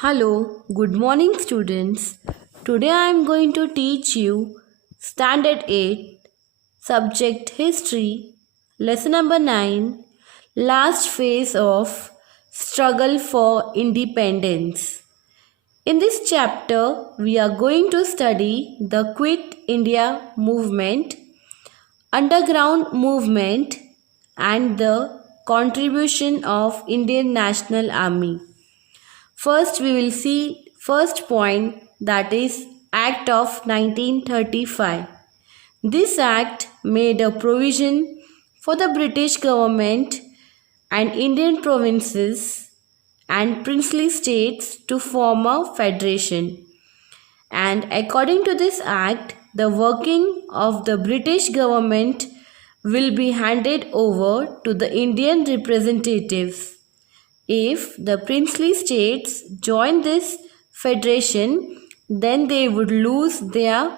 Hello, good morning students. Today I am going to teach you Standard 8, Subject History, Lesson number 9, Last Phase of Struggle for Independence. In this chapter, we are going to study the Quit India movement, underground movement, and the contribution of Indian National Army. First, we will see first point, that is Act of 1935. This act made a provision for the British government and Indian provinces and princely states to form a federation. And according to this act, the working of the British government will be handed over to the Indian representatives. If the princely states join this federation, then they would lose their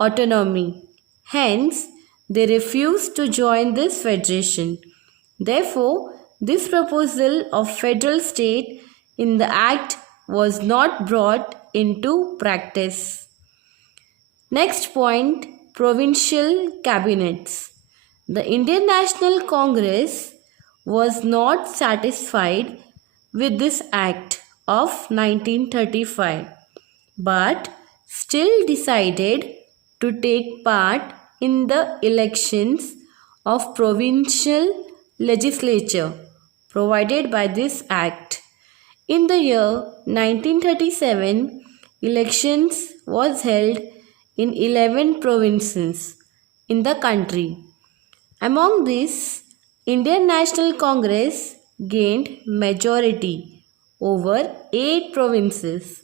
autonomy. Hence, they refused to join this federation. Therefore, this proposal of federal state in the act was not brought into practice. Next point, provincial cabinets. The Indian National Congress was not satisfied with this act of 1935 but still decided to take part in the elections of provincial legislature provided by this act. In the year 1937, elections was held in 11 provinces in the country. Among these, Indian National Congress gained majority over 8 provinces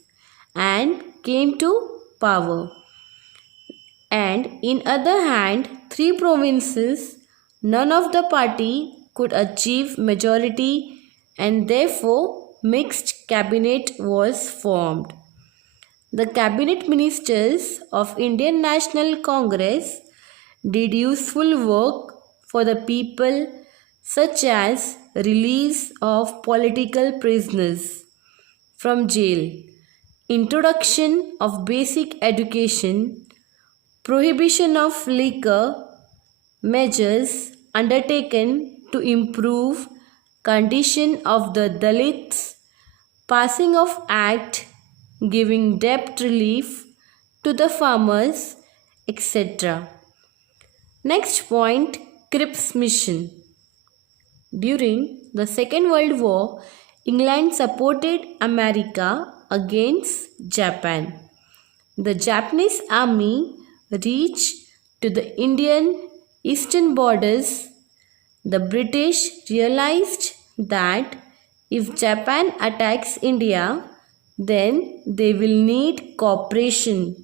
and came to power. And in other hand, 3 provinces, none of the party could achieve majority and therefore mixed cabinet was formed. The cabinet ministers of Indian National Congress did useful work for the people, such as release of political prisoners from jail, introduction of basic education, prohibition of liquor, measures undertaken to improve condition of the Dalits, passing of act giving debt relief to the farmers, etc. Next point, Cripps Mission. During the Second World War, England supported America against Japan. The Japanese army reached to the Indian eastern borders. The British realized that if Japan attacks India, then they will need cooperation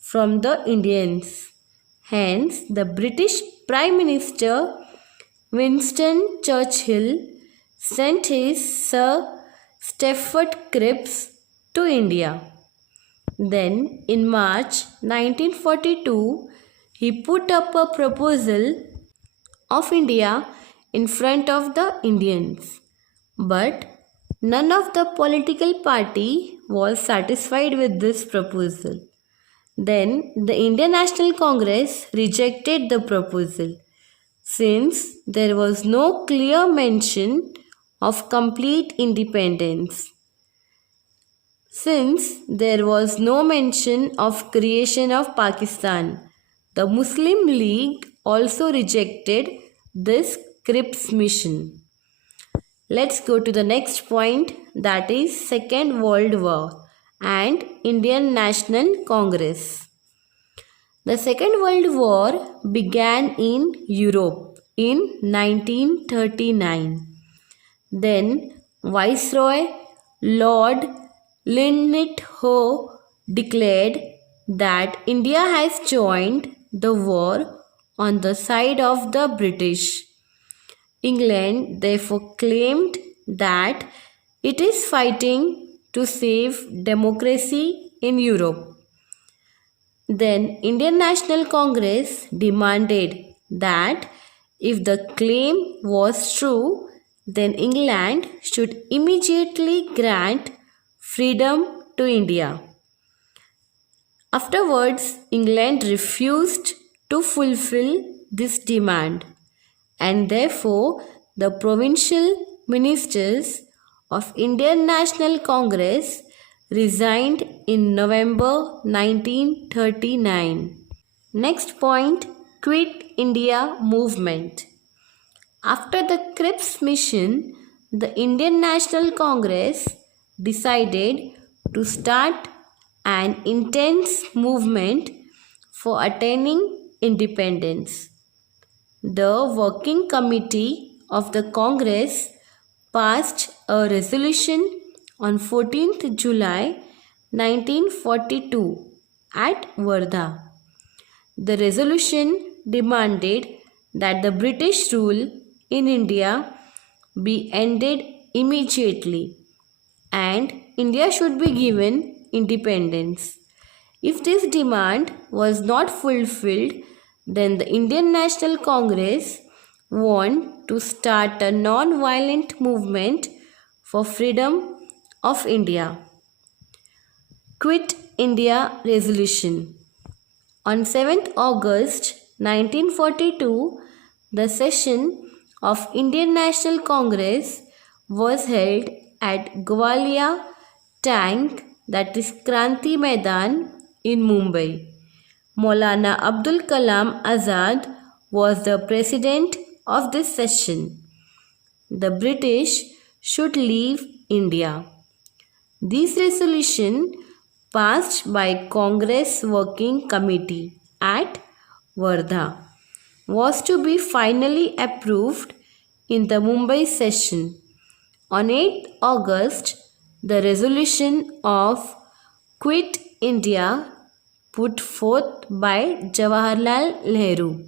from the Indians. Hence, the British Prime Minister Winston Churchill sent his Sir Stafford Cripps to India. Then, in March 1942, he put up a proposal of India in front of the Indians. But none of the political party was satisfied with this proposal. Then the Indian National Congress rejected the proposal, since there was no clear mention of complete independence. Since there was no mention of creation of Pakistan, the Muslim League also rejected this Cripps mission. Let's go to the next point, that is Second World War and Indian National Congress. The Second World War began in Europe in 1939. Then Viceroy Lord Linlithgow declared that India has joined the war on the side of the British. England therefore claimed that it is fighting to save democracy in Europe. Then Indian National Congress demanded that if the claim was true, then England should immediately grant freedom to India. Afterwards, England refused to fulfill this demand, and therefore the provincial ministers of Indian National Congress resigned in November 1939. Next point, Quit India movement. After the Cripps mission, the Indian National Congress decided to start an intense movement for attaining independence. The Working Committee of the Congress passed a resolution on 14th July 1942 at Wardha. The resolution demanded that the British rule in India be ended immediately and India should be given independence. If this demand was not fulfilled, then the Indian National Congress want to start a non-violent movement for freedom of India. Quit India Resolution. On 7th August 1942, the session of Indian National Congress was held at Gwalior Tank, that is Kranti Maidan in Mumbai. Maulana Abdul Kalam Azad was the president of this session. The British should leave India. This resolution passed by Congress Working Committee at Wardha was to be finally approved in the Mumbai session. On 8th August, the resolution of Quit India put forth by Jawaharlal Nehru.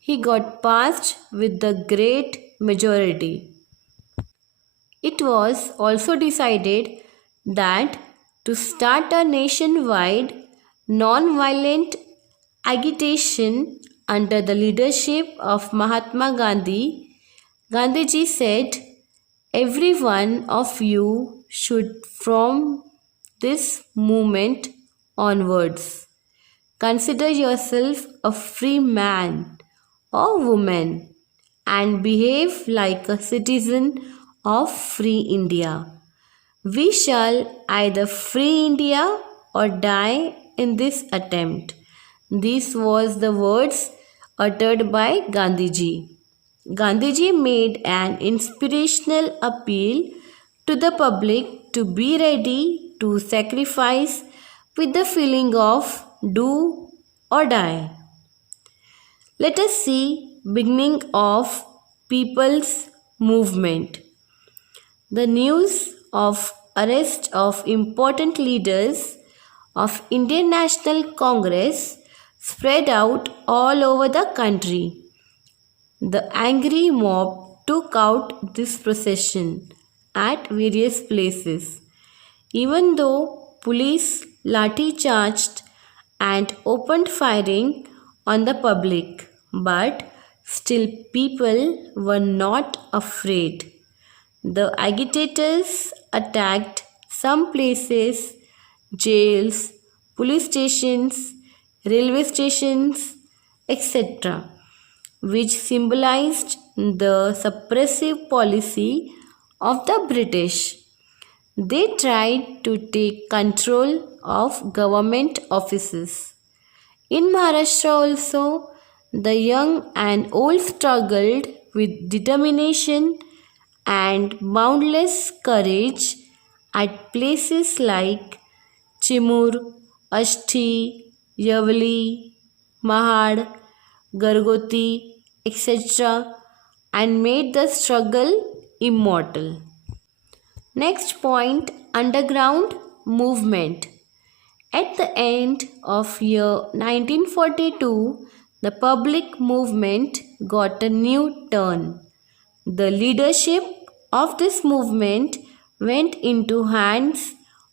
He got passed with the great majority. It was also decided that to start a nationwide non-violent agitation under the leadership of Mahatma Gandhi, Gandhiji said, "Every one of you should from this moment onwards consider yourself a free man or woman and behave like a citizen of free India. We shall either free India or die in this attempt." These was the words uttered by Gandhiji. Gandhiji made an inspirational appeal to the public to be ready to sacrifice with the feeling of do or die. Let us see beginning of People's Movement. The news of arrest of important leaders of Indian National Congress spread out all over the country. The angry mob took out this procession at various places. Even though police lathi charged and opened firing on the public, but still people were not afraid. The agitators attacked some places, jails, police stations, railway stations, etc., which symbolized the suppressive policy of the British. They tried to take control of government offices. In Maharashtra also, the young and old struggled with determination and boundless courage at places like Chimur, Ashti, Yavali, Mahad, Gargoti, etc., and made the struggle immortal. Next point, underground movement. At the end of year 1942, the public movement got a new turn. The leadership of this movement went into hands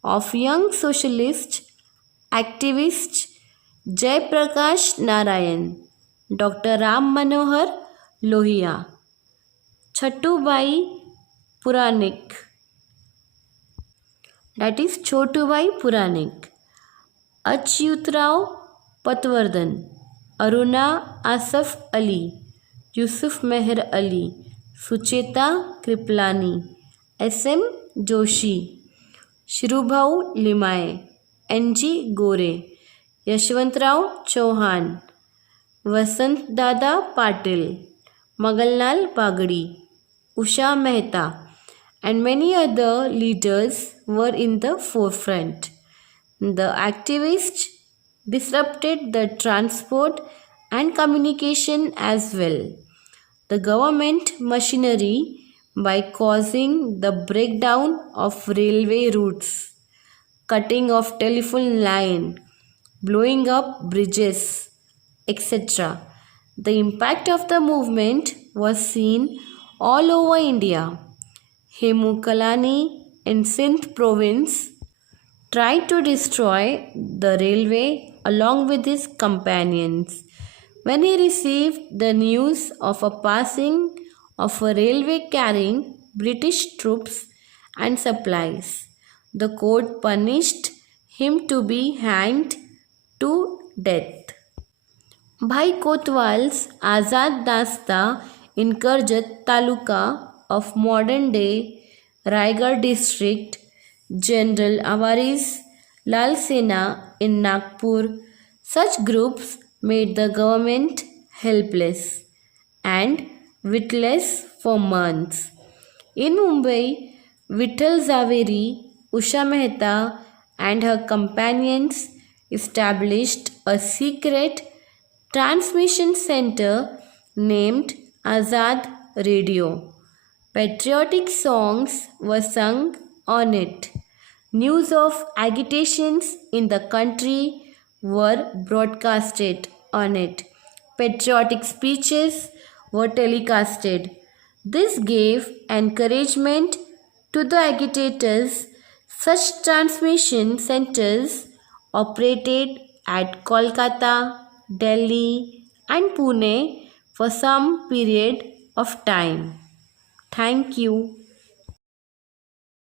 of young socialist activist Jai Prakash Narayan, Dr. Ram Manohar Lohia, Chhattubai Puranik. that is Chotubhai Puranik, Achyutrao Patwardhan, Aruna Asaf Ali, Yusuf Meher Ali, Sucheta Kriplani, S.M. Joshi, Shrubhau Limaye, N.G. Gore, Yashwantrao Chauhan, Vasant Dada Patil, Magalnal Pagadi, Usha Mehta, and many other leaders were in the forefront. The activists disrupted the transport and communication as well. The government machinery by causing the breakdown of railway routes, cutting of telephone line, blowing up bridges, etc. The impact of the movement was seen all over India. Hemu Kalani in Sindh province tried to destroy the railway along with his companions. When he received the news of a passing of a railway carrying British troops and supplies, the court punished him to be hanged to death. Bhai Kotwal's Azad Dasta in Karjat Taluka of modern day Raigad district, General Avaris Lal Sena in Nagpur, such groups made the government helpless and witless for months. In Mumbai, Vittal Zaveri, Usha Mehta, and her companions established a secret transmission center named Azad Radio. Patriotic songs were sung on it. News of agitations in the country were broadcasted on it. Patriotic speeches were telecasted. This gave encouragement to the agitators. Such transmission centers operated at Kolkata, Delhi, and Pune for some period of time. Thank you.